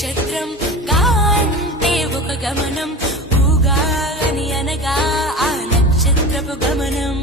నక్షత్రం గా అంటే ఒక గమనం ఊగా అని అనగా ఆ నక్షత్రపు గమనం